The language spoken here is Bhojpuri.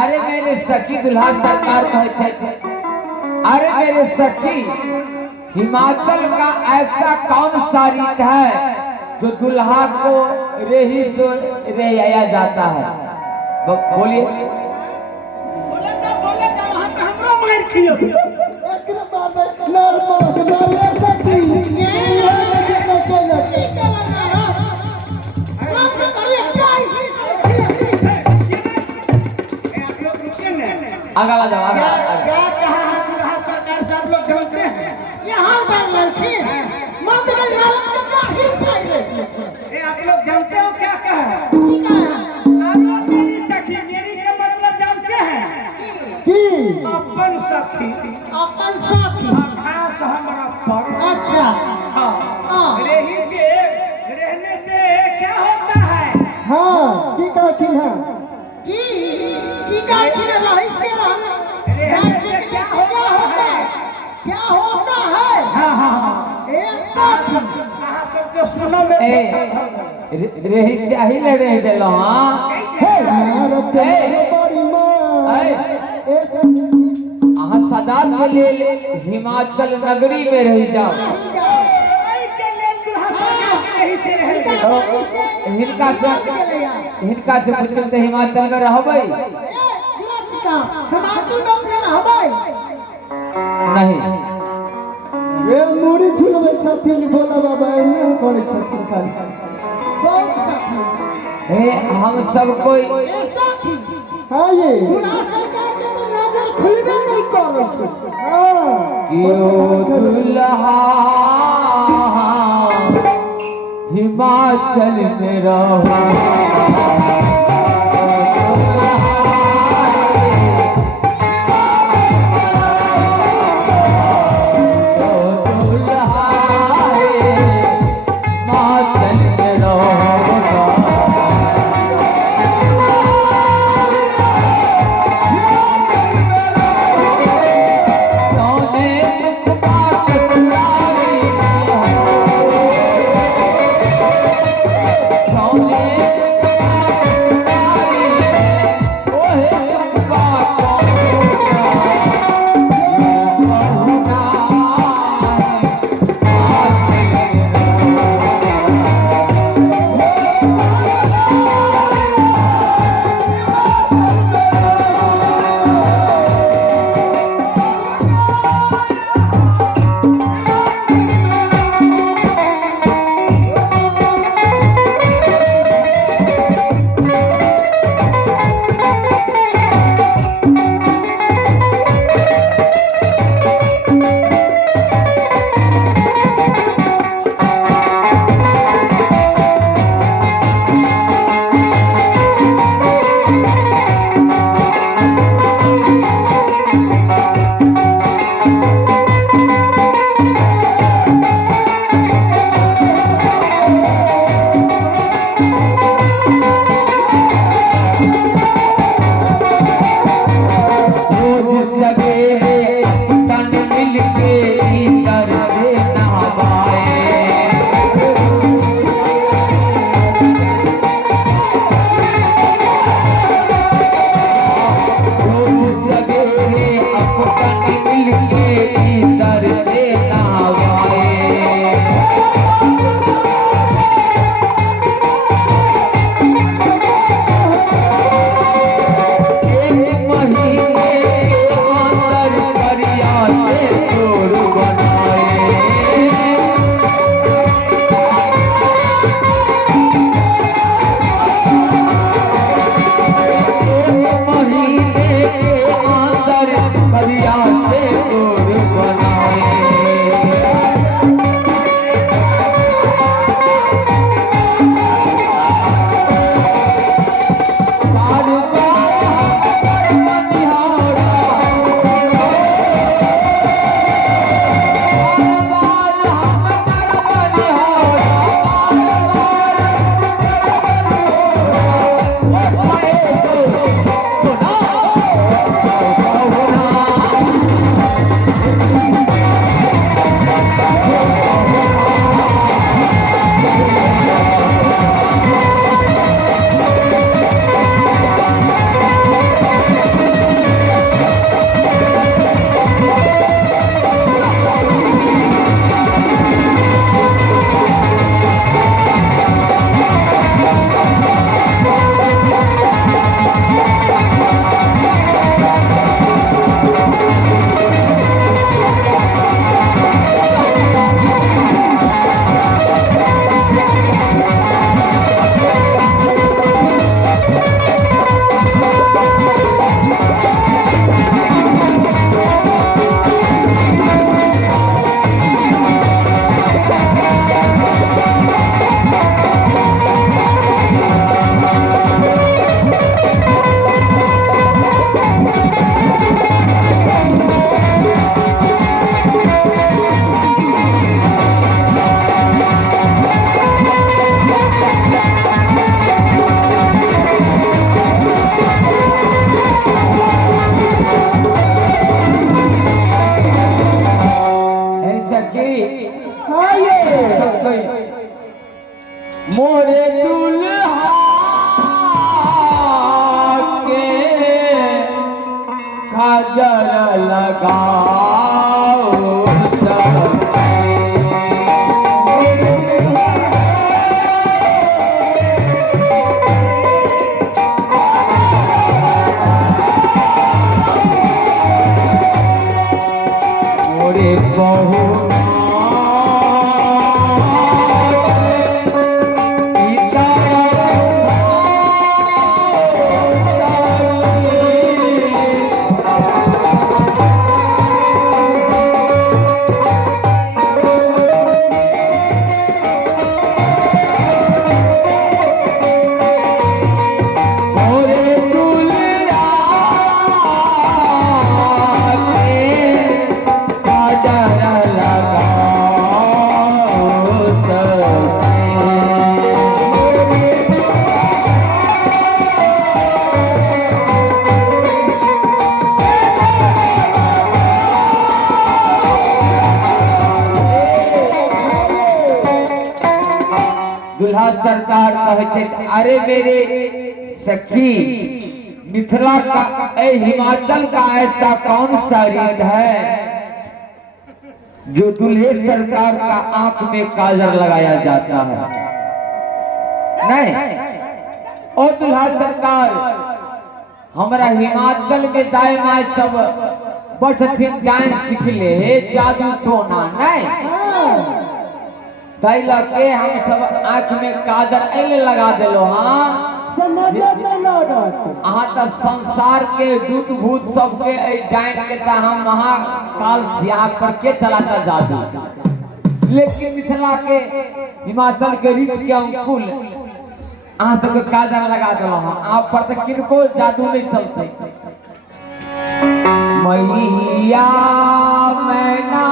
अरे मेरे सखी दुल्हा सरकार कहते थे, अरे मेरे सखी हिमाचल का ऐसा कौन सा रीत है जो दुल्हा को रेही से रेया जाता है? बोलिए। बोले जा वहां पे हमरो मार खियो एकरे बाबे नर सखी आगा जाओ आगा। क्या कहा है दुल्हा सरकार सब लोग जानते हैं यहाँ पर लड़की मंदिर नारद के क्या ही चाहिए ये आप लोग जानते हो क्या कहा है? आप लोग मेरी सखी मेरी के मतलब जानते हैं की अपन सखी खास हमारा पर अच्छा हाँ रही के रहने से क्या होता है? हाँ की कहती है क्या होता है? हाँ हाँ सबको सुनो में रेही चाही ले रह दिलो। हाँ नारद के बड़ी मां अहाँ सदा के लिए हिमाचल नगरी में रह जाओ। हिनका से पूछते हिमाचल में रहबै नहीं। वे मुड़ी झुलवे छथिन भोला बाबा एने करे छथिन खाली हे हम सब कोई हाँ ये क्यों दुल्हा हिमाचल में रहो। लगाओ सबके। मोरे बहु दुल्हा सरकार कहे छे, अरे मेरे सखी मिथिला का हिमाचल का ऐसा कौन सा रीत है जो दूल्हे सरकार का आंख में काजल लगाया जाता है? नहीं, और दुल्हा सरकार हमारा हिमाचल में दाएं माए सब बठथिन जान सीख ले जादू टोना नहीं दैल के हम सब आंख में काजल ऐले लगा देलो। हाँ अहाँ तो संसार के दूत भूत सबके डाइन के हम महाकाल जिया करके चलाता जादू, लेकिन मिथिला के हिमाचल के रीत के अनुकूल अहाँ सबके काजल लगा देलो। हाँ आप पर तो किनको जादू नहीं चलते। मैया मैना